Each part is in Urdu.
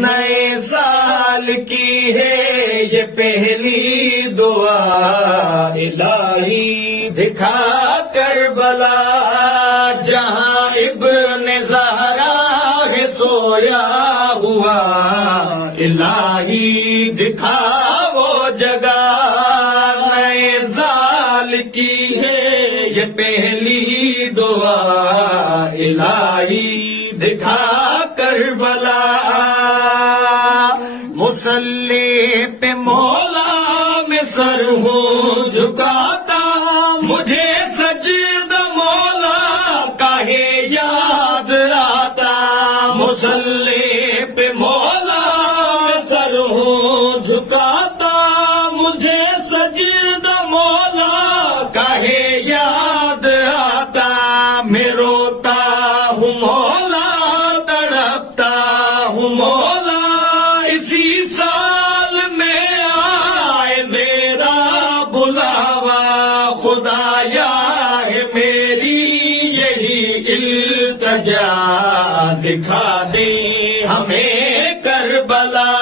نئے سال کی ہے یہ پہلی دعا، الہی دکھا کربلا جہاں ابن زہرا ہے سویا ہوا، الہی دکھا وہ جگہ، نئے سال کی ہے یہ پہلی دعا، الہی دکھا کربلا، مصلی پہ مولا میں سر ہوں جھکاتا، مجھے سجدہ مولا کاہے یاد آتا، مصلی پہ مولا میں سر ہوں جھکاتا، مجھے سجدہ مولا کاہے یاد آتا، میں روتا ہوں مولا تڑپتا ہوں مولا، اسی سال میں آئے میرا بلاوا، خدایا ہے میری یہی التجا، دکھا دے ہمیں کربلا،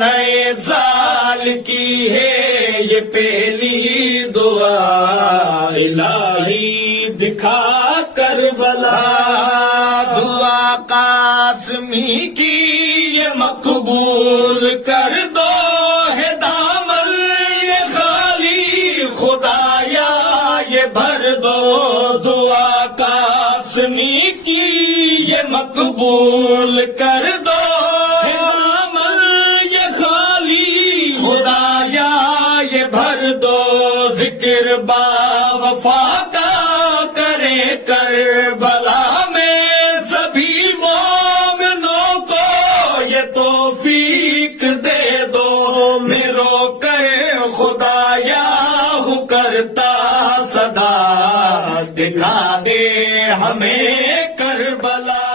نئے سال کی ہے یہ پہلی دعا، الہی دکھا کربلا، دعا قاسمی کی یہ مقبول کر دو، ہے دامن یہ خالی خدایا یہ بھر دو، دعا قاسمی کی یہ مقبول کر دو، ہے دامن یہ خالی خدایا یہ بھر دو، ذکر با وفا کا کرے کربلا میں سبھی مومنوں کو یہ توفیق دے دو، میں رو کر خدایا ہوں کرتا صدا، دکھا دے ہمیں کربلا۔